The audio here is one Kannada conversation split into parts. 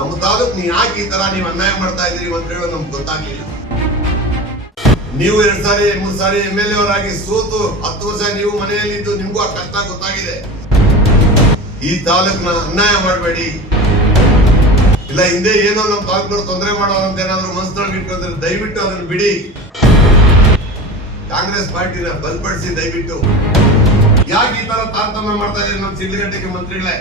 ನಮ್ಮ ತಾಲೂಕು ನೀವು ಯಾಕೆ ಈ ತರ ನೀವು ಅನ್ಯಾಯ ಮಾಡ್ತಾ ಇದ್ದೀರಿ ಅಂತ ಹೇಳೋದು ನಮ್ಗೆ ಗೊತ್ತಾಗ್ಲಿಲ್ಲ. ನೀವು 2 ಸಾರಿ 3 ಸಾರಿ MLA ಅವರಾಗಿ ಸೋತು 10 ವರ್ಷ ನೀವು ಮನೆಯಲ್ಲಿದ್ದು ನಿಮ್ಗೂ ಆ ಕಷ್ಟ ಗೊತ್ತಾಗಿದೆ. ಈ ತಾಲೂಕನ್ನ ಅನ್ಯಾಯ ಮಾಡಬೇಡಿ. ಇಲ್ಲ ಹಿಂದೆ ಏನೋ ನಮ್ಮ ತಾಲೂಕಿನವ್ರು ತೊಂದರೆ ಮಾಡೋದಂತ ಏನಾದ್ರು ಮನಸ್ಸೊಳಗೆ ಇಟ್ಕೊಂಡ್ರೆ ದಯವಿಟ್ಟು ಅದನ್ನು ಬಿಡಿ. ಕಾಂಗ್ರೆಸ್ ಪಾರ್ಟಿನ ಬಲಪಡಿಸಿ ದಯವಿಟ್ಟು. ಯಾಕೆ ಈ ತರ ತಾರತಮ್ಯ ಮಾಡ್ತಾ ಇದ್ದಾರೆ ನಮ್ಮ ಶಿಡ್ಲಘಟ್ಟಕ್ಕೆ ಮಂತ್ರಿಗಳೇ?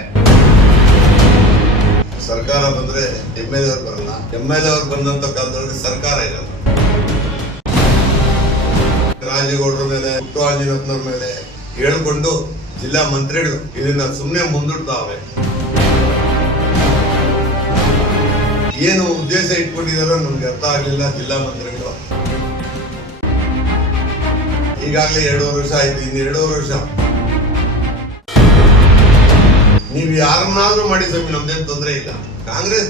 ಸರ್ಕಾರ ಬಂದ್ರೆ MLA ಅವ್ರು ಬರಲ್ಲ, MLA ಅವ್ರು ಬಂದಂತ ಕಾಲದಲ್ಲಿ ಸರ್ಕಾರ ಇರಲ್ಲ. ರಾಜೇಗೌಡರ ಮೇಲೆ ಪುಟ್ಟರಾಜನವ್ರ ಮೇಲೆ ಹೇಳ್ಕೊಂಡು ಜಿಲ್ಲಾ ಮಂತ್ರಿಗಳು ಇದನ್ನ ಸುಮ್ಮನೆ ಮುಂದೂಡ್ತಾವೆ. ಏನು ಉದ್ದೇಶ ಇಟ್ಕೊಂಡಿದಾರೋ ನಮ್ಗೆ ಅರ್ಥ ಆಗ್ಲಿಲ್ಲ. ಜಿಲ್ಲಾ ಮಂತ್ರಿಗಳು ಈಗಾಗಲೇ 2.5 ವರ್ಷ ಆಯ್ತು, ಇನ್ನು 2.5 ವರ್ಷ ನೀವು ಯಾರನ್ನಾದ್ರೂ ಮಾಡಿ ಸ್ವಾಮಿ, ನಮ್ದೇನು ತೊಂದರೆ ಇಲ್ಲ. ಕಾಂಗ್ರೆಸ್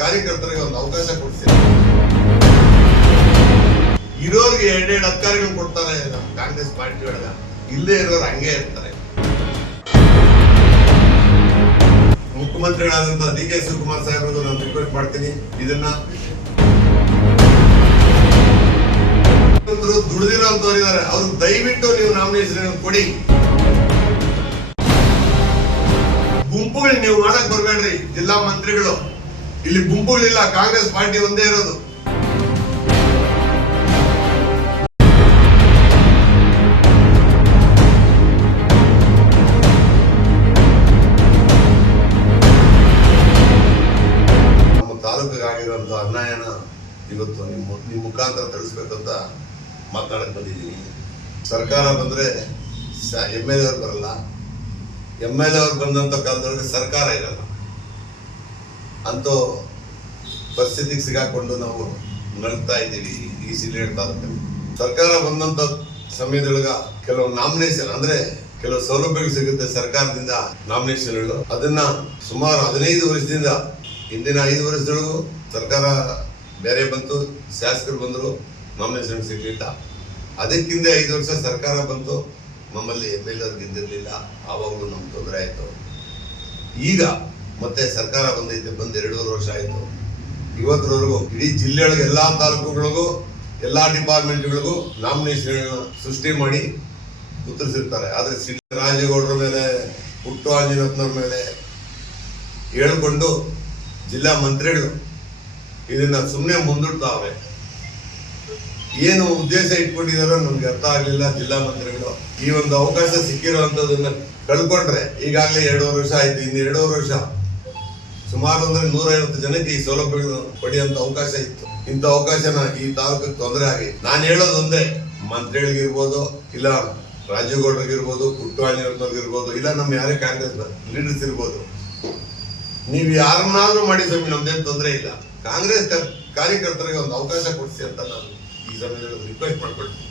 ಕಾರ್ಯಕರ್ತರಿಗೆ ಒಂದು ಅವಕಾಶ ಕೊಡ್ತೀವಿ. ಇರೋರಿಗೆ 2 ಅಧಿಕಾರಿಗಳು ಕೊಡ್ತಾರೆ ನಮ್ಮ ಕಾಂಗ್ರೆಸ್ ಪಾರ್ಟಿ ಒಳಗ. ಇಲ್ಲೇ ಇರೋರು ಹಂಗೆ ಇರ್ತಾರೆ. ಮುಖ್ಯಮಂತ್ರಿಗಳಾದಂತ DK ಶಿವಕುಮಾರ್ ಸಾಹೇಬ್ರಿಗೂ ನಾನು ರಿಕ್ವೆಸ್ಟ್ ಮಾಡ್ತೀನಿ, ಇದನ್ನ ದುಡಿದಿರೋ ಅಂತವರಿದ್ದಾರೆ, ಅವ್ರಿಗೆ ದಯವಿಟ್ಟು ನೀವು ನಾಮಿನೇಷನ್ ಕೊಡಿ. ಗುಂಪುಗಳು ನೀವು ಮಾಡಕ್ ಬರ್ಬೇಡ್ರಿ ಜಿಲ್ಲಾ ಮಂತ್ರಿಗಳು. ಇಲ್ಲಿ ಗುಂಪುಗಳಿಲ್ಲ, ಕಾಂಗ್ರೆಸ್ ಪಾರ್ಟಿ ಒಂದೇ ಇರೋದು. ನಮ್ಮ ತಾಲೂಕಿಗಾಗಿರುವಂತ ಅನ್ಯಾಯನ ಇವತ್ತು ನಿಮ್ಮ ಮುಖಾಂತರ ತಿಳಿಸ್ಬೇಕಂತ ಮಾತಾಡಕ್ ಬಂದಿದ್ದೀನಿ. ಸರ್ಕಾರ ಬಂದ್ರೆ MLA ಅವ್ರು ಬರಲ್ಲ, MLA ಅವ್ರು ಬಂದಂತ ಕಾಲದಲ್ಲಿ ಸರ್ಕಾರ ಇರಲ್ಲ. ಅಂತೂ ಪರಿಸ್ಥಿತಿಗೆ ಸಿಗಾಕೊಂಡು ನಾವು ನಡ್ತಾ ಇದ್ದೀವಿ ಈ ಶಿಡ್ಲಘಟ್ಟ ತಾಲೂಕಲ್ಲಿ. ಸರ್ಕಾರ ಬಂದಂತ ಸಮಯದೊಳಗ ಕೆಲವು ನಾಮಿನೇಷನ್ ಅಂದ್ರೆ ಕೆಲವು ಸೌಲಭ್ಯಗಳು ಸಿಗುತ್ತೆ ಸರ್ಕಾರದಿಂದ, ನಾಮಿನೇಷನ್ಗಳು. ಅದನ್ನ ಸುಮಾರು 15 ವರ್ಷದಿಂದ, ಹಿಂದಿನ 5 ವರ್ಷದೊಳಗೂ ಸರ್ಕಾರ ಬೇರೆ ಬಂತು, ಶಾಸಕರು ಬಂದರು, ನಾಮಿನೇಷನ್ ಸಿಗ್ಲಿಲ್ಲ. ಅದಕ್ಕಿಂತ 5 ವರ್ಷ ಸರ್ಕಾರ ಬಂತು, ನಮ್ಮಲ್ಲಿ MLA ಅವ್ರಿಗೆ ಇದ್ದಿರಲಿಲ್ಲ. ಆವಾಗಲೂ ನಮ್ಗೆ ತೊಂದರೆ ಆಯಿತು. ಈಗ ಮತ್ತೆ ಸರ್ಕಾರ ಬಂದೈತೆ, ಬಂದು 2.5 ವರ್ಷ ಆಯಿತು. ಇವತ್ತರವರೆಗೂ ಇಡೀ ಜಿಲ್ಲೆಯೊಳಗೆ ಎಲ್ಲಾ ತಾಲೂಕುಗಳಿಗೂ ಎಲ್ಲಾ ಡಿಪಾರ್ಟ್ಮೆಂಟ್ಗಳಿಗೂ ನಾಮಿನೇಷನ್ ಸೃಷ್ಟಿ ಮಾಡಿ ಉತ್ತರಿಸಿರ್ತಾರೆ. ಆದ್ರೆ ರಾಜೇಗೌಡರ ಮೇಲೆ ಪುಟ್ಟರಾಜನವ್ರ ಮೇಲೆ ಹೇಳ್ಕೊಂಡು ಜಿಲ್ಲಾ ಮಂತ್ರಿಗಳು ಇದನ್ನ ಸುಮ್ಮನೆ ಮುಂದೂಡ್ತಾವೆ. ಏನು ಉದ್ದೇಶ ಇಟ್ಕೊಂಡಿದಾರೋ ನಮ್ಗೆ ಅರ್ಥ ಆಗ್ಲಿಲ್ಲ. ಜಿಲ್ಲಾ ಮಂತ್ರಿಗಳು ಈ ಒಂದು ಅವಕಾಶ ಸಿಕ್ಕಿರುವಂತದನ್ನ ಕಳ್ಕೊಂಡ್ರೆ, ಈಗಾಗಲೇ 2.5 ವರ್ಷ ಆಯ್ತು, ಇನ್ನು 2.5 ವರ್ಷ ಸುಮಾರು ಅಂದ್ರೆ 150 ಜನಕ್ಕೆ ಈ ಸೌಲಭ್ಯಗಳನ್ನು ಪಡೆಯುವಂತ ಅವಕಾಶ ಇತ್ತು. ಇಂಥ ಅವಕಾಶನ ಈ ತಾಲೂಕಿಗೆ ತೊಂದರೆ ಆಗಿ, ನಾನು ಹೇಳೋದೊಂದೇ, ಮಂತ್ರಿಗಳಿಗಿರ್ಬೋದು, ಇಲ್ಲ ರಾಜೇಗೌಡರಿಗಿರ್ಬೋದು, ಪುಟ್ಟರಾಜನವ್ರಿಗಿರ್ಬೋದು, ಇಲ್ಲ ನಮ್ಮ ಯಾರೇ ಕಾಂಗ್ರೆಸ್ ಲೀಡರ್ಸ್ ಇರ್ಬೋದು, ನೀವು ಯಾರನ್ನಾದ್ರೂ ಮಾಡಿ ಸ್ವಾಮಿ, ನಮ್ದೇನು ತೊಂದರೆ ಇಲ್ಲ. ಕಾಂಗ್ರೆಸ್ ಕಾರ್ಯಕರ್ತರಿಗೆ ಒಂದು ಅವಕಾಶ ಕೊಡಿಸಿ ಅಂತ ನಾನು ಈ ಸಮಯದಲ್ಲಿ ರಿಕ್ವೆಸ್ಟ್ ಮಾಡ್ಕೊಳ್ತೀನಿ.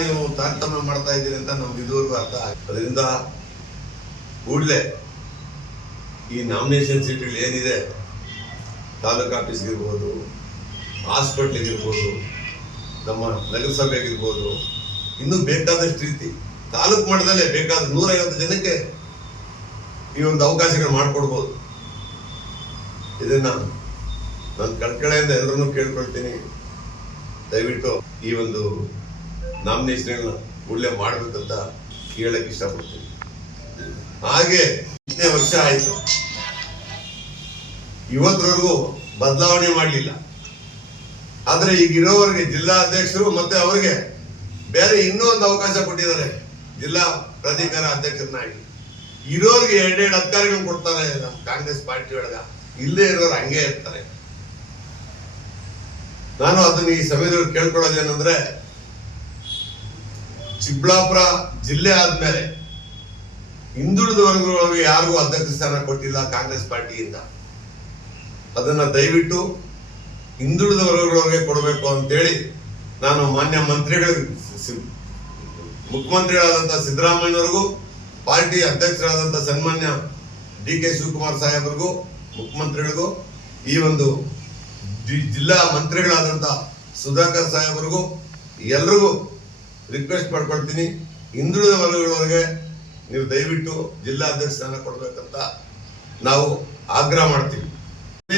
ನೀವು ತಾರತಮ್ಯ ಮಾಡ್ತಾ ಇದ್ದೀರಿ ಅಂತ ನಮ್ಗೆ ಇದುವರೆಗೂ ಅರ್ಥ ಆಗಿದೆ. ಅದರಿಂದ ಕೂಡಲೇ ಈ ನಾಮಿನೇಷನ್ ಸೀಟ್ಗಳು ಏನಿದೆ, ತಾಲೂಕು ಆಫೀಸ್ಗಿರ್ಬೋದು, ಹಾಸ್ಪಿಟ್ಲಿಗಿರ್ಬೋದು, ನಮ್ಮ ನಗರಸಭೆಗಿರ್ಬೋದು, ಇನ್ನೂ ಬೇಕಾದಷ್ಟು ರೀತಿ ತಾಲೂಕು ಮಟ್ಟದಲ್ಲೇ ಬೇಕಾದ 150 ಜನಕ್ಕೆ ಈ ಒಂದು ಅವಕಾಶಗಳು ಮಾಡಿಕೊಡ್ಬೋದು. ಇದನ್ನ ನಾನು ಕಳ್ಕಳೆಯಿಂದ ಎಲ್ಲರನ್ನೂ ಕೇಳ್ಕೊಳ್ತೀನಿ, ದಯವಿಟ್ಟು ಈ ಒಂದು ನಾಮಿನೇಷನ್ ಕೂಡಲೇ ಮಾಡ್ಬೇಕಂತ ಕೇಳಕ್ ಇಷ್ಟಪಡ್ತೀನಿ. ಹಾಗೆ 5ನೇ ವರ್ಷ ಆಯ್ತು, ಇವತ್ತರವರೆಗೂ ಬದಲಾವಣೆ ಮಾಡಲಿಲ್ಲ. ಆದ್ರೆ ಈಗ ಇರೋವರೆಗೆ ಜಿಲ್ಲಾ ಅಧ್ಯಕ್ಷರು ಮತ್ತೆ ಅವರಿಗೆ ಬೇರೆ ಇನ್ನೂ ಒಂದು ಅವಕಾಶ ಕೊಟ್ಟಿದ್ದಾರೆ, ಜಿಲ್ಲಾ ಪ್ರಾಧಿಕಾರ ಅಧ್ಯಕ್ಷರನ್ನಾಗಿ. ಇರೋರಿಗೆ 2 ಅಧಿಕಾರಿಗಳು ಕೊಡ್ತಾರೆ ನಮ್ಮ ಕಾಂಗ್ರೆಸ್ ಪಾರ್ಟಿ ಒಳಗ. ಇಲ್ಲೇ ಇರೋರು ಹಂಗೆ ಇರ್ತಾರೆ. ನಾನು ಅದನ್ನ ಈ ಸಮಯದಲ್ಲಿ ಕೇಳ್ಕೊಳ್ಳೋದೇನಂದ್ರೆ, ಚಿಕ್ಕಬಳ್ಳಾಪುರ ಜಿಲ್ಲೆ ಆದ್ಮೇಲೆ ಹಿಂದುಳಿದ ವರ್ಗಗಳಿಗೆ ಯಾರಿಗೂ ಅಧ್ಯಕ್ಷ ಸ್ಥಾನ ಕೊಟ್ಟಿಲ್ಲ ಕಾಂಗ್ರೆಸ್ ಪಾರ್ಟಿಯಿಂದ. ಅದನ್ನ ದಯವಿಟ್ಟು ಹಿಂದುಳಿದ ವರ್ಗಗಳಿಗೆ ಕೊಡಬೇಕು ಅಂತೇಳಿ ನಾನು ಮಾನ್ಯ ಮಂತ್ರಿಗಳಿಗೆ, ಮುಖ್ಯಮಂತ್ರಿಗಳಾದಂತಹ ಸಿದ್ದರಾಮಯ್ಯನವರಿಗೂ, ಪಾರ್ಟಿ ಅಧ್ಯಕ್ಷರಾದಂಥ ಸನ್ಮಾನ್ಯ DK ಶಿವಕುಮಾರ್ ಸಾಹೇಬ್ರಿಗೂ, ಮುಖ್ಯಮಂತ್ರಿಗಳಿಗೂ, ಈ ಒಂದು ಜಿಲ್ಲಾ ಮಂತ್ರಿಗಳಾದಂಥ ಸುಧಾಕರ್ ಸಾಹೇಬ್ರಿಗೂ ಎಲ್ರಿಗೂ ರಿಕ್ವೆಸ್ಟ್ ಮಾಡ್ಕೊಳ್ತೀನಿ, ಹಿಂದುಳಿದ ವರ್ಗಗಳವರೆಗೆ ನೀವು ದಯವಿಟ್ಟು ಜಿಲ್ಲಾ ಅಧ್ಯಕ್ಷ ಸ್ಥಾನ ಕೊಡ್ಬೇಕಂತ ನಾವು ಆಗ್ರಹ ಮಾಡ್ತೀವಿ.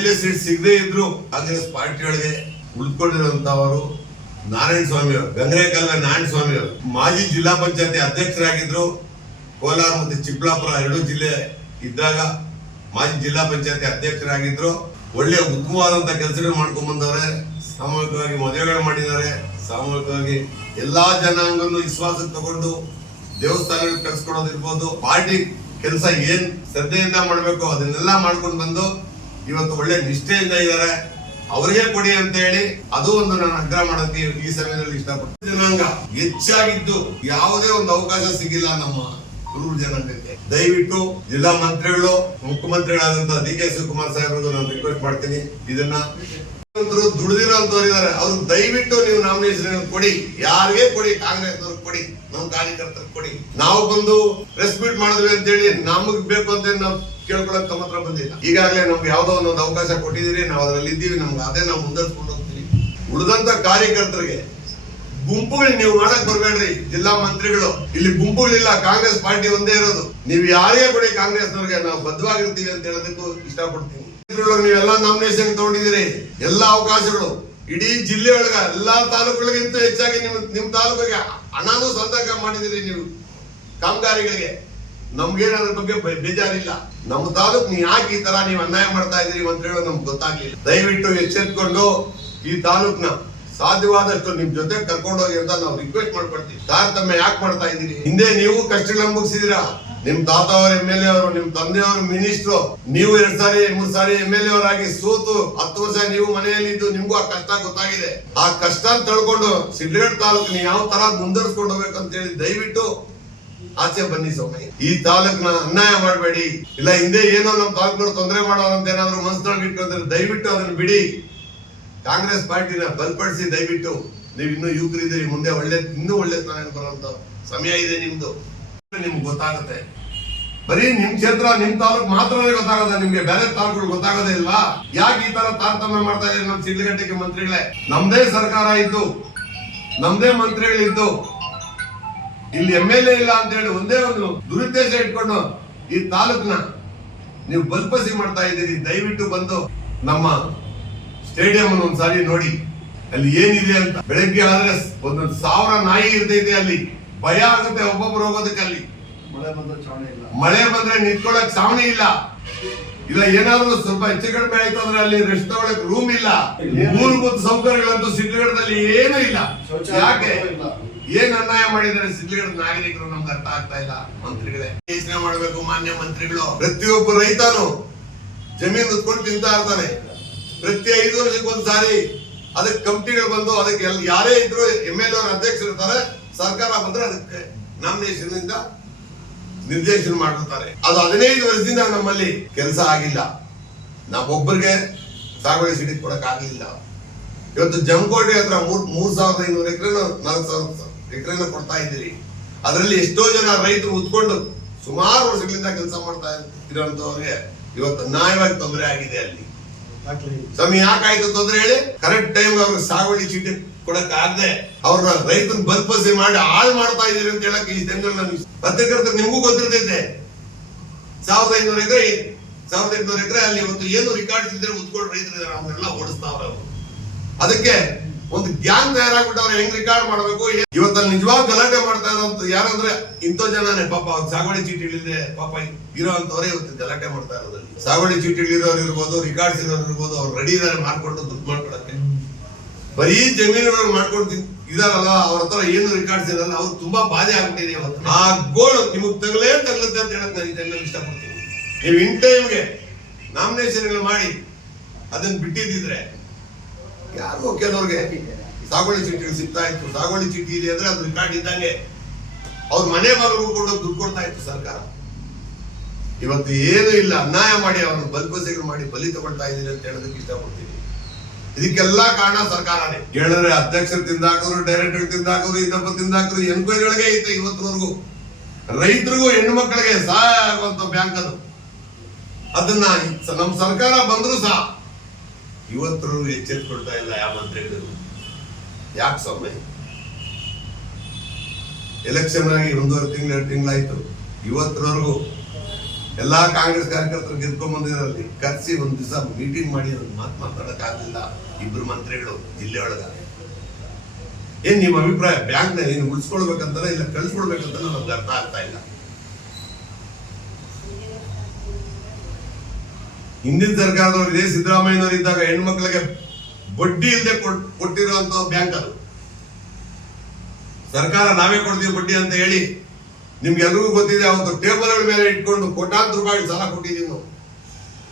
MLA ಸೀಟ್ ಸಿಗದೇ ಇದ್ರು ಕಾಂಗ್ರೆಸ್ ಪಾರ್ಟಿಯೊಳಗೆ ಉಳ್ಕೊಂಡಿರುವಂತವರು ನಾರಾಯಣ ಸ್ವಾಮಿ ಅವರು, ಗಂಗರೇಕಲ್ವ ನಾರಾಯಣ ಸ್ವಾಮಿ ಅವರು ಮಾಜಿ ಜಿಲ್ಲಾ ಪಂಚಾಯತಿ ಅಧ್ಯಕ್ಷರಾಗಿದ್ರು. ಕೋಲಾರ ಮತ್ತು ಚಿಕ್ಕಬಳ್ಳಾಪುರ 2 ಜಿಲ್ಲೆ ಇದ್ದಾಗ ಮಾಜಿ ಜಿಲ್ಲಾ ಪಂಚಾಯತಿ ಅಧ್ಯಕ್ಷರಾಗಿದ್ರು. ಒಳ್ಳೆ ಉತ್ತಮವಾದಂತ ಕೆಲಸಗಳು ಮಾಡ್ಕೊಂಡ್ ಬಂದವ್ರೆ. ಸಾಮೂಹಿಕವಾಗಿ ಮದುವೆಗಳು ಮಾಡಿದ್ದಾರೆ. ಸಾಮೂಹಿಕವಾಗಿ ಎಲ್ಲಾ ಜನಾಂಗವನ್ನು ವಿಶ್ವಾಸಕ್ಕೆ ತಗೊಂಡು ದೇವಸ್ಥಾನಗಳು ಕಳ್ಸ್ಕೊಡೋದಿರ್ಬೋದು, ಪಾರ್ಟಿ ಕೆಲಸ ಏನ್ ಶ್ರದ್ಧೆಯಿಂದ ಮಾಡ್ಬೇಕು ಅದನ್ನೆಲ್ಲ ಮಾಡ್ಕೊಂಡು ಬಂದು ಇವತ್ತು ಒಳ್ಳೆ ನಿಷ್ಠೆಯಿಂದ ಇದ್ದಾರೆ. ಅವರಿಗೆ ಕೊಡಿ ಅಂತ ಹೇಳಿ ಅದು ಒಂದು ನಾನು ಆಗ್ರಹ ಮಾಡೋದಕ್ಕೆ ಈ ಸಮಯದಲ್ಲಿ ಇಷ್ಟಪಡ್ತೀನಿ. ಜನಾಂಗ ಹೆಚ್ಚಾಗಿದ್ದು ಯಾವುದೇ ಒಂದು ಅವಕಾಶ ಸಿಗಿಲ್ಲ ನಮ್ಮ ಕುರುಬ ಜನಾಂಗಕ್ಕೆ. ದಯವಿಟ್ಟು ಜಿಲ್ಲಾ ಮಂತ್ರಿಗಳು, ಮುಖ್ಯಮಂತ್ರಿಗಳಾದಂತಹ DK ಶಿವಕುಮಾರ್ ಸಾಹೇಬ್ರಿಗೂ ನಾನು ರಿಕ್ವೆಸ್ಟ್ ಮಾಡ್ತೀನಿ, ಇದನ್ನ ದುಡಿದಿರೋ ಅಂತವ್ರು ಇದಾರೆ, ಅವ್ರಿಗೆ ದಯವಿಟ್ಟು ನೀವು ನಾಮಿನೇಷನ್ ಕೊಡಿ. ಯಾರಿಗೆ ಕೊಡಿ, ಕಾಂಗ್ರೆಸ್ ಅವ್ರಿಗೆ ಕೊಡಿ, ನಮ್ಮ ಕಾರ್ಯಕರ್ತರಿಗೆ ಕೊಡಿ. ನಾವು ಬಂದು ಪ್ರೆಸ್ ಮೀಟ್ ಮಾಡಿದ್ವಿ ಅಂತ ಹೇಳಿ ನಮಗ್ ಬೇಕು ಅಂತ ನಾವು ಕೇಳ್ಕೊಳಕ್ ತಮ್ಮ ಹತ್ರ ಬಂದಿಲ್ಲ. ಈಗಾಗಲೇ ನಮ್ಗೆ ಯಾವ್ದೋ ಒಂದೊಂದು ಅವಕಾಶ ಕೊಟ್ಟಿದ್ದೀರಿ, ನಾವು ಅದರಲ್ಲಿ ಇದ್ದೀವಿ, ನಮ್ಗೆ ಅದೇ ನಾವು ಮುಂದರ್ಸ್ಕೊಂಡು ಹೋಗ್ತೀವಿ. ಉಳಿದಂತ ಕಾರ್ಯಕರ್ತರಿಗೆ ಗುಂಪುಗಳು ನೀವು ಮಾಡಕ್ ಬರ್ಬೇಡ್ರಿ. ಜಿಲ್ಲಾ ಮಂತ್ರಿಗಳು ಇಲ್ಲಿ ಗುಂಪುಗಳಿಲ್ಲ, ಕಾಂಗ್ರೆಸ್ ಪಾರ್ಟಿ ಒಂದೇ ಇರೋದು. ನೀವು ಯಾರೇ ಕೊಡಿ ಕಾಂಗ್ರೆಸ್ನವ್ರಿಗೆ ನಾವು ಬದ್ಧವಾಗಿರ್ತೀವಿ ಅಂತ ಹೇಳೋದಕ್ಕೂ ಇಷ್ಟಪಡ್ತೀನಿ. ನೀವೆಲ್ಲಾ ನಾಮಿನೇಷನ್ ತಗೊಂಡಿದ್ದೀರಿ, ಎಲ್ಲಾ ಅವಕಾಶಗಳು ಇಡೀ ಜಿಲ್ಲೆ ಒಳಗ ಎಲ್ಲಾ ತಾಲೂಕುಗಳಿಗಿಂತ ಹೆಚ್ಚಾಗಿ ನಿಮ್ ತಾಲೂಕಿಗೆ ಹಣನೂ ಸಂದಾಯ ಮಾಡಿದಿರಿ ನೀವು ಕಾಮಗಾರಿಗಳಿಗೆ. ನಮ್ಗೇನ ಅದ್ರ ಬಗ್ಗೆ ಬೇಜಾರಿಲ್ಲ. ನಮ್ಮ ತಾಲೂಕ್ ನೀವು ಯಾಕೆ ಈ ತರ ನೀವು ಅನ್ಯಾಯ ಮಾಡ್ತಾ ಇದೀರಿ ಅಂತ ಹೇಳೋದು ನಮ್ಗೆ ಗೊತ್ತಾಗ್ಲಿಲ್ಲ. ದಯವಿಟ್ಟು ಎಚ್ಚೆತ್ಕೊಂಡು ಈ ತಾಲೂಕ್ನ ಸಾಧ್ಯವಾದಷ್ಟು ನಿಮ್ ಜೊತೆ ಕರ್ಕೊಂಡೋಗಿ ಅಂತ ನಾವು ರಿಕ್ವೆಸ್ಟ್ ಮಾಡ್ಕೊಳ್ತೀವಿ. ತಾರತಮ್ಯ ಯಾಕೆ ಮಾಡ್ತಾ ಇದೀರಿ? ಹಿಂದೆ ನೀವು ಕಷ್ಟಗಳು ಅನುಭವಿಸಿದಿರಾ. ನಿಮ್ ತಾತ ಅವ್ರ MLA ಅವರು, ನಿಮ್ ತಂದೆಯವರು ಮಿನಿಸ್ಟ್ರು, ನೀವು 2 ಸಾರಿ 3 ಸಾರಿ MLA ಅವರಾಗಿ ಸೋತು 10 ವರ್ಷ ನೀವು ಮನೆಯಲ್ಲಿದ್ದು ನಿಮ್ಗೂ ಆ ಕಷ್ಟ ಗೊತ್ತಾಗಿದೆ. ಆ ಕಷ್ಟ ತಳ್ಕೊಂಡು ಸಿಡ್ಲಘಟ್ಟ ತಾಲೂಕಿನ ಯಾವ ತರ ಮುಂದರ್ಸ್ಕೊಂಡು ಹೋಗ್ಬೇಕು ಅಂತ ಹೇಳಿ ದಯವಿಟ್ಟು ಆಚೆ ಬನ್ನಿ ಸ್ವಾಮಿ. ಈ ತಾಲೂಕ್ನ ಅನ್ಯಾಯ ಮಾಡಬೇಡಿ. ಇಲ್ಲ ಹಿಂದೆ ಏನೋ ನಮ್ಮ ತಾಲೂಕಿನವ್ರು ತೊಂದರೆ ಮಾಡೋರಂತ ಏನಾದ್ರು ಮನಸ್ಸಿನೊಳಗೆ ಇಟ್ಕೊಂಡ್ರೆ ದಯವಿಟ್ಟು ಅದನ್ನ ಬಿಡಿ. ಕಾಂಗ್ರೆಸ್ ಪಾರ್ಟಿನ ಬಲಪಡಿಸಿ. ದಯವಿಟ್ಟು ನೀವು ಇನ್ನೂ ಯುವಕರಿದ್ದೀರಿ, ಮುಂದೆ ಇನ್ನೂ ಒಳ್ಳೆ ಸ್ಥಾನ ಬರುವಂತ ಸಮಯ ಇದೆ ನಿಮ್ದು. ನಿಮ್ಗೆ ಗೊತ್ತಾಗುತ್ತೆ. ಬರೀ ನಿಮ್ ಕ್ಷೇತ್ರ ನಿಮ್ ತಾಲೂಕ್ ಮಾತ್ರನೇ ಗೊತ್ತಾಗದ, ನಿಮ್ಗೆ ಬೇರೆ ತಾಲೂಕುಗಳು ಗೊತ್ತಾಗೋದೇ ಇಲ್ವಾ? ಯಾಕೆ ಈ ತರ ತಾರತಮ್ಯ ಮಾಡ್ತಾ ಇದ್ದಾರೆ ನಮ್ ಸಿಡ್ಲಘಟ್ಟಕ್ಕೆ ಮಂತ್ರಿಗಳೇ? ನಮ್ದೇ ಸರ್ಕಾರ ಇದ್ದು, ನಮ್ದೇ ಮಂತ್ರಿಗಳಿದ್ದು, ಇಲ್ಲಿ MLA ಇಲ್ಲ ಅಂತ ಹೇಳಿ ಒಂದೇ ಒಂದು ದುರುದ್ದೇಶ ಇಟ್ಕೊಂಡು ಈ ತಾಲೂಕ್ನ ನೀವು ಬಲ್ಪಸಿ ಮಾಡ್ತಾ ಇದ್ದೀರಿ. ದಯವಿಟ್ಟು ಬಂದು ನಮ್ಮ ಸ್ಟೇಡಿಯಂ ಒಂದ್ಸಾರಿ ನೋಡಿ, ಅಲ್ಲಿ ಏನಿದೆ ಅಂತ. ಬೆಳಗ್ಗೆ ಆದ್ರೆ 1000 ನಾಯಿ ಇರ್ತೈತೆ ಅಲ್ಲಿ, ಭಯ ಆಗುತ್ತೆ ಒಬ್ಬೊಬ್ರು ಹೋಗೋದಕ್ಕೆ. ಅಲ್ಲಿ ಮಳೆ ಬಂದ್ರೆ ನಿಂತ್ಕೊಳ್ಳಕ್ ಛಾವಣಿ ಇಲ್ಲ. ಇಲ್ಲ ಏನಾದ್ರು ಸ್ವಲ್ಪ ಹೆಚ್ಚು ಕಡಿಮೆ ಆಯ್ತು ಅಂದ್ರೆ ಅಲ್ಲಿ ರೆಸ್ಟ್ ತಗೊಳಕ್ ರೂಮ್ ಇಲ್ಲ. ಮೂಲಭೂತ ಸೌಕರ್ಯಗಳಂತೂ ಸಿಡ್ಲಘಟ್ಟದಲ್ಲಿ ಏನೂ ಇಲ್ಲ. ಯಾಕೆ? ಏನ್ ಅನ್ಯಾಯ ಮಾಡಿದ್ದಾರೆ ಸಿಡ್ಲಘಟ್ಟದ ನಾಗರಿಕರು ನಮ್ಗೆ ಅರ್ಥ ಆಗ್ತಾ ಇಲ್ಲ. ಮಂತ್ರಿಗಳೇ ಯೋಚನೆ ಮಾಡ್ಬೇಕು. ಮಾನ್ಯ ಮಂತ್ರಿಗಳು, ಪ್ರತಿಯೊಬ್ಬ ರೈತನು ಜಮೀನು ಉತ್ಕೊಂಡು ತಿಂತಾ ಇರ್ತಾನೆ. ಪ್ರತಿ 5 ವರ್ಷಕ್ಕೊಂದ್ಸಾರಿ ಅದಕ್ಕೆ ಕಮಿಟಿಗಳು ಬಂದು ಅದಕ್ಕೆ ಯಾರೇ ಇದ್ರು MLA ಅವರ ಅಧ್ಯಕ್ಷರು ಇರ್ತಾರೆ. ಸರ್ಕಾರ ಬಂದ್ರೆ ಅದಕ್ಕೆ ನಾಮಿನೇಷನ್ ಇಂದ ನಿರ್ದೇಶನ ಮಾಡಿರ್ತಾರೆ. ಅದು 15 ವರ್ಷದಿಂದ ನಮ್ಮಲ್ಲಿ ಕೆಲಸ ಆಗಿಲ್ಲ. ನಾವೊಬ್ಬರಿಗೆ ಸಾಗುವಳಿ ಸಿಟಿ ಕೊಡಕ್ ಆಗ್ಲಿಲ್ಲ. ಇವತ್ತು ಜಮಕೋಟೆ ಹತ್ರ 3500 ಎಕರೆನ 4000 ಎಕರೆನ ಕೊಡ್ತಾ ಇದ್ದೀರಿ. ಅದರಲ್ಲಿ ಎಷ್ಟೋ ಜನ ರೈತರು ಉತ್ಕೊಂಡು ಸುಮಾರು ವರ್ಷಗಳಿಂದ ಕೆಲಸ ಮಾಡ್ತಾ ಇರೋಂಥವ್ರಿಗೆ ಇವತ್ತು ನ್ಯಾಯವಾಗಿ ತೊಂದರೆ ಆಗಿದೆ. ಅಲ್ಲಿ ಸಮಯ ಯಾಕಾಯ್ತು ತೊಂದರೆ ಹೇಳಿ? ಕರೆಕ್ಟ್ ಟೈಮ್ ಅವ್ರಿಗೆ ಸಾಗುವಳಿ ಚೀಟಿ ಕೊಡಕ್ ಆಗದೆ ಅವ್ರನ್ನ ರೈತನ ಬಲ್ಪಸಿ ಮಾಡಿ ಹಾಳು ಮಾಡ್ತಾ ಇದೀರಿ ಅಂತ ಹೇಳಕ್ ಈ ದಿನಗಳಲ್ಲಿ ಪತ್ರಕರ್ತರು ನಿಮ್ಗೂ ಗೊತ್ತಿರ್ತೈತೆ. 1500 ಎಕರೆ ಅಲ್ಲಿ ಇವತ್ತು ಏನು ರೆಕಾರ್ಡ್ ಇದ್ರೆ ಉತ್ಕೊಂಡು ರೈತರು ಅವನ್ನೆಲ್ಲ ಓಡಿಸ್ತಾವ್ರ. ಅದಕ್ಕೆ ಒಂದು ಗ್ಯಾಂಗ್ ತಯಾರಾಗ್ಬಿಟ್ಟವ್ರೆ, ಹೆಂಗ್ ರಿಕಾರ್ಡ್ ಮಾಡ್ಬೇಕು. ಇವತ್ತಲ್ಲಿ ನಿಜವಾಗ ಗಲಾಟೆ ಮಾಡ್ತಾ ಇರೋಂತ ಯಾರಂದ್ರೆ ಇಂಥೋ ಜನನೇ. ಪಾಪ ಅವ್ರ ಸಾಗುವಳಿ ಚೀಟಿಗಳಿದೆ ಪಾಪ ಇರೋ ಅಂತವ್ರೆ ಇವತ್ತು ಗಲಾಟೆ ಮಾಡ್ತಾ ಇರೋದ್ರಲ್ಲಿ. ಸಾಗುವಳಿ ಚೀಟಿಗಳಿರೋರು ಇರ್ಬೋದು, ರಿಕಾರ್ಡ್ಸ್ ಇರೋರು ಇರ್ಬೋದು, ಅವ್ರು ರೆಡಿ ಇದಾರೆ ಮಾಡ್ಕೊಂಡು ದುಡ್ಡು ಮಾಡ್ಕೊಳಕ್ಕೆ. ಬರೀ ಜಮೀನುಗಳು ಮಾಡ್ಕೊಂಡು ಇದಾರಲ್ಲ, ಅವ್ರ ಹತ್ರ ಏನು ರಿಕಾರ್ಡ್ಸ್ ಇರಲ್ಲ. ಅವ್ರು ತುಂಬಾ ಬಾಧೆ ಆಗ್ಬಿಟ್ಟಿದೆ ಇವತ್ತು. ಆ ಗೋಳು ನಿಮಗ್ ತಗಲುತ್ತೆ ಅಂತ ಹೇಳಕ್ ನಾನು ಇದನ್ನ ಇಷ್ಟಪಡ್ತೀನಿ. ನೀವು ಇನ್ ಟೈಮ್ಗೆ ನಾಮಿನೇಷನ್ ಮಾಡಿ ಅದನ್ನ ಬಿಟ್ಟಿದ್ರೆ ಯಾರು ಕೆಲವ್ರಿಗೆ ಸಾಗುವಳಿ ಚೀಟಿಗಳು ಸಿಗ್ತಾ ಇತ್ತು. ಸಾಗುವಳಿ ಚೀಟಿ ಇದೆ ಅಂದ್ರೆ ಅದು ರಿಕಾರ್ಡ್ ಇದ್ದಂಗೆ ಅವ್ರ ಮನೆ ಬಾಗಿಲು ಕೊಂಡು ದುಡ್ಡು ಕೊಡ್ತಾ ಇತ್ತು ಸರ್ಕಾರ. ಇವತ್ತು ಏನು ಇಲ್ಲ, ಅನ್ಯಾಯ ಮಾಡಿ ಅವ್ರನ್ನ ಬಲ್ಪಸಿಗಳು ಮಾಡಿ ಬಲಿ ತಗೊಳ್ತಾ ಇದೀರಿ ಅಂತ ಹೇಳೋದಕ್ಕೆ ಇಷ್ಟಪಡ್ತೀನಿ. ಇದಕ್ಕೆಲ್ಲ ಕಾರಣ ಸರ್ಕಾರನೇ. ಹೇಳಿದ್ರೆ ಅಧ್ಯಕ್ಷರು ತಿಂದಾಕಿದ್ರು, ಡೈರೆಕ್ಟರ್ ತಿಂದಾಕಿದ್ರು, ಇನ್ನೊಬ್ಬ ತಿಂದಾಕಿದ್ರು, ಎನ್ಕ್ವೈರಿಗಳಿಗೆ ಐತೆ ಇವತ್ತಿನವರೆಗೂ. ರೈತರಿಗೂ ಹೆಣ್ಣು ಮಕ್ಕಳಿಗೆ ಸಹಾಯ ಆಗುವಂತ ಬ್ಯಾಂಕ್ ಅದು. ಅದನ್ನ ನಮ್ ಸರ್ಕಾರ ಬಂದ್ರು ಸಹ ಇವತ್ತರೂ ಎಚ್ಚೆತ್ಕೊಳ್ತಾ ಇಲ್ಲ ಯಾವ ಮಂತ್ರಿಗಳು. ಯಾಕೆ ಸ್ವಾಮಿ? ಎಲೆಕ್ಷನ್ ಆಗಿ 1.5 ತಿಂಗಳು 2 ತಿಂಗಳಾಯ್ತು, ಇವತ್ತರವರೆಗೂ ಎಲ್ಲಾ ಕಾಂಗ್ರೆಸ್ ಕಾರ್ಯಕರ್ತರು ಗೆದ್ಕೊಂಡ್ ಬಂದಿರೋರಲ್ಲಿ ಕರೆಸಿ ಒಂದ್ ದಿವಸ ಮೀಟಿಂಗ್ ಮಾಡಿ ಒಂದು ಮಾತು ಮಾತಾಡಕ್ ಆಗ್ಲಿಲ್ಲ ಇಬ್ರು ಮಂತ್ರಿಗಳು ಜಿಲ್ಲೆ ಒಳಗ. ಏನ್ ನಿಮ್ಮ ಅಭಿಪ್ರಾಯ? ಬ್ಯಾಂಕ್ ನ ಏನು ಉಳಿಸ್ಕೊಳ್ಬೇಕಂತಾನೆ ಇಲ್ಲ ಕಳ್ಸ್ಕೊಳ್ಬೇಕಂತ ನಮ್ಗೆ ಅರ್ಥ ಆಗ್ತಾ ಇಲ್ಲ. ಹಿಂದಿನ ಸರ್ಕಾರದವರು ಇದೇ ಸಿದ್ದರಾಮಯ್ಯನವರು ಇದ್ದಾಗ ಹೆಣ್ಮಕ್ಳಿಗೆ ಬಡ್ಡಿ ಇಲ್ಲದೆ ಕೊಟ್ಟಿರುವಂತ ಬ್ಯಾಂಕ್ ಅದು. ಸರ್ಕಾರ ನಾವೇ ಕೊಡ್ತೀವಿ ಬಡ್ಡಿ ಅಂತ ಹೇಳಿ ನಿಮ್ಗೆಲ್ರಿಗೂ ಗೊತ್ತಿದೆ. ಅವತ್ತು ಟೇಬಲ್ಗಳ ಮೇಲೆ ಇಟ್ಕೊಂಡು ಕೋಟ್ಯಾಂತರ ರೂಪಾಯಿ ಸಾಲ ಕೊಟ್ಟಿದ್ದೀವಿ ನಾವು.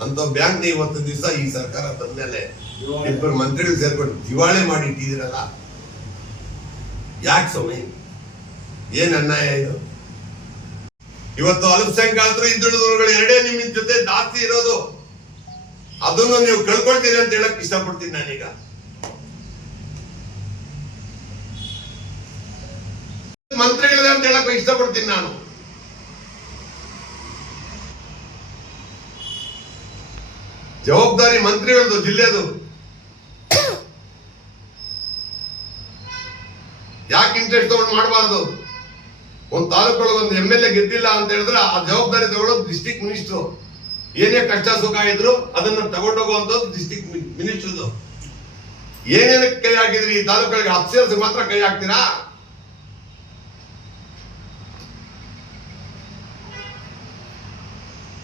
ಅಂತ ಬ್ಯಾಂಕ್ ಇವತ್ತು ದಿವಸ ಈ ಸರ್ಕಾರ ಬಂದ್ಮೇಲೆ ಇಬ್ಬರು ಮಂತ್ರಿಗಳು ಸೇರ್ಕೊಂಡು ದಿವಾಳಿ ಮಾಡಿ ಇಟ್ಟಿದ್ದೀರಲ್ಲ, ಯಾಕೆ ಸ್ವಾಮಿ? ಏನ್ ಅನ್ಯಾಯ ಇದು? ಇವತ್ತು ಅಲ್ಪಸಂಖ್ಯಾತರು ಹಿಂದುಳಿದವರುಗಳು ಎರಡೇ ನಿಮ್ಮ ಜೊತೆ ಜಾಸ್ತಿ ಇರೋದು, ಅದನ್ನು ನೀವು ಕಳ್ಕೊಳ್ತೀರಿ ಅಂತ ಹೇಳಕ್ ಇಷ್ಟಪಡ್ತೀನಿ ನಾನೀಗ. ಮಂತ್ರಿಗಳೇ ಅಂತ ಹೇಳಕ್ ಇಷ್ಟಪಡ್ತೀನಿ ನಾನು. ಜವಾಬ್ದಾರಿ ಮಂತ್ರಿಗಳದು, ಜಿಲ್ಲೆದು. ಯಾಕೆ ಇಂಟ್ರೆಸ್ಟ್ ತಗೊಂಡು ಮಾಡಬಾರ್ದು? ಒಂದು ತಾಲೂಕೊಳಗೆ ಒಂದು MLA ಗೆದ್ದಿಲ್ಲ ಅಂತ ಹೇಳಿದ್ರೆ ಆ ಜವಾಬ್ದಾರಿ ತಗೊಳ್ಳೋದು ಡಿಸ್ಟ್ರಿಕ್ಟ್ ಮಿನಿಸ್ಟ್ರು. ಏನೇ ಕಷ್ಟ ಸುಖ ಇದ್ರು ಅದನ್ನ ತಗೊಂಡೋಗುವಂಥದ್ದು ಡಿಸ್ಟ್ರಿಕ್ಟ್ ಮಿನಿಸ್ಟ್ರದು. ಏನೇನಕ್ಕೆ ಕೈ ಹಾಕಿದ್ರಿ? ಈ ತಾಲೂಕುಗಳಿಗೆ ಅಫ್ಸರ್ಸ್ ಮಾತ್ರ ಕೈ ಹಾಕ್ತೀರಾ?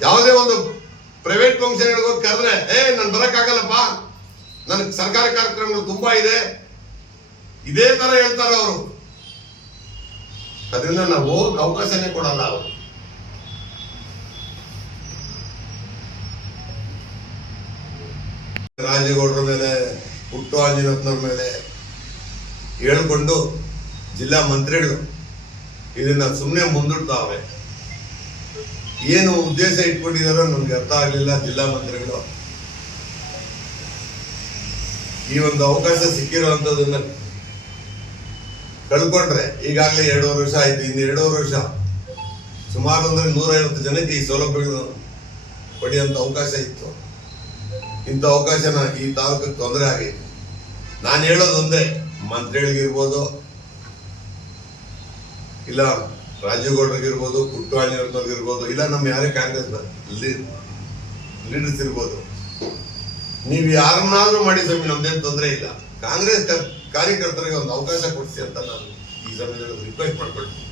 ಯಾವುದೇ ಒಂದು ಪ್ರೈವೇಟ್ ಫಂಕ್ಷನ್ ಹೋಗಿ ಕರೆದ್ರೆ ನಾನು ಬರಕ್ಕಾಗಲ್ಲಪ್ಪ, ನನಗೆ ಸರ್ಕಾರಿ ಕಾರ್ಯಕ್ರಮಗಳು ತುಂಬಾ ಇದೆ, ಇದೇ ತರ ಹೇಳ್ತಾರ ಅವರು. ಅದರಿಂದ ನಾವು ಹೋಗಕ್ಕೆ ಅವಕಾಶನೇ ಕೊಡಲ್ಲ ಅವರು. ರಾಜೇಗೌಡರ ಮೇಲೆ, ಪುಟ್ಟು ಆಂಜನೇಯಪ್ಪನವ್ರ ಮೇಲೆ ಹೇಳ್ಕೊಂಡು ಜಿಲ್ಲಾ ಮಂತ್ರಿಗಳು ಇದನ್ನ ಸುಮ್ಮನೆ ಮುಂದೂಡ್ತಾವೆ. ಏನು ಉದ್ದೇಶ ಇಟ್ಕೊಂಡಿದಾರೋ ನಮ್ಗೆ ಅರ್ಥ ಆಗ್ಲಿಲ್ಲ. ಜಿಲ್ಲಾ ಮಂತ್ರಿಗಳು ಈ ಒಂದು ಅವಕಾಶ ಸಿಕ್ಕಿರುವಂತದನ್ನ ಕಳ್ಕೊಂಡ್ರೆ, ಈಗಾಗಲೇ 2.5 ವರ್ಷ ಆಯ್ತು, ಇನ್ನು 2.5 ವರ್ಷ ಸುಮಾರು ಅಂದ್ರೆ 150 ಜನಕ್ಕೆ ಈ ಸೌಲಭ್ಯಗಳನ್ನು ಪಡೆಯುವಂತ ಅವಕಾಶ ಇತ್ತು. ಇಂಥ ಅವಕಾಶನ ಈ ತಾಲೂಕಿಗೆ ತೊಂದರೆ ಆಗೈತೆ. ನಾನು ಹೇಳೋದು ಒಂದೇ, ಮಂತ್ರಿಗಳಿಗಿರ್ಬೋದು, ಇಲ್ಲ ರಾಜೇಗೌಡರಿಗಿರ್ಬೋದು, ಪುಟ್ಟು ಆಂಜನೇಯವ್ರಿಗಿರ್ಬೋದು, ಇಲ್ಲ ನಮ್ಮ ಯಾರೇ ಕಾಂಗ್ರೆಸ್ ಲೀಡರ್ಸ್ ಇರ್ಬೋದು, ನೀವು ಯಾರನ್ನಾದ್ರೂ ಮಾಡಿ ಸ್ವಾಮಿ, ನಮ್ದೇನು ತೊಂದರೆ ಇಲ್ಲ. ಕಾಂಗ್ರೆಸ್ ಕಾರ್ಯಕರ್ತರಿಗೆ ಒಂದು ಅವಕಾಶ ಕೊಡಿಸಿ ಅಂತ ನಾನು ಈ ಸಮಯದಲ್ಲಿ ರಿಕ್ವೆಸ್ಟ್ ಮಾಡ್ಕೊಳ್ತೀನಿ.